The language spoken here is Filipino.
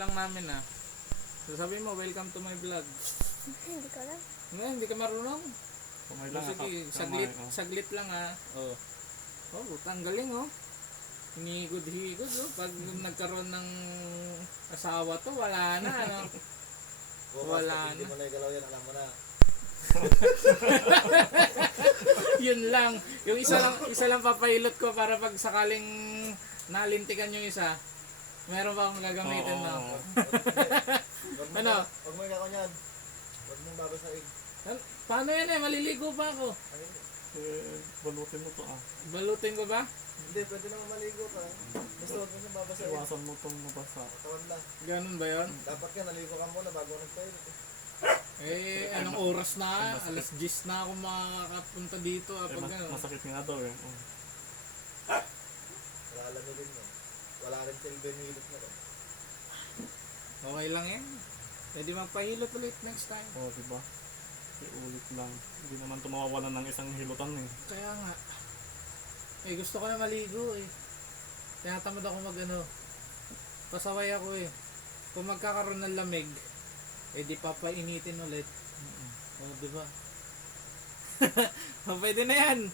lang namin ah. So sabi mo, welcome to my vlog. Hindi ko alam. Hindi ka marunong. Kamay So, lang sige, saglit, saglit lang ah. Oh. Oh, ang galing oh. Hinigod-higod oh. Pag nagkaroon ng asawa to, wala na ano. Wala Hindi na. mo na igalaw yan, alam mo na. Yun lang. Yung isa lang papahilot ko para pag sakaling nalintikan yung isa, meron pa akong gagamitin na. Ano? Huwag mo ikaw niyan. Huwag mong babasahin. Paano yan eh? Maliligo pa ako. Balutin mo to Balutin ko ba? Hindi, pwede naman maligo ka. Basta huwag mo siyang babasahin. Iwasan mo tong mabasa. Tawan lang. Ganun ba yun? Dapat ka, naligo ka muna bago nagpailot. Anong oras na? Alas 10 na ako makakapunta dito. Pag gano'n. Masakit nga daw eh. Wala alam mo din mo. Wala rin silbi ng hilot na rin. Okay lang yan. Pwede magpahilot ulit next time. Diba? Iulit lang. Hindi naman ito mawawalan ng isang hilutan eh. Kaya nga. Gusto ko na maligo eh. Tinatamad ako pasaway ako eh. Kung magkakaroon ng lamig, di papainitin ulit. Diba? Pwede na yan.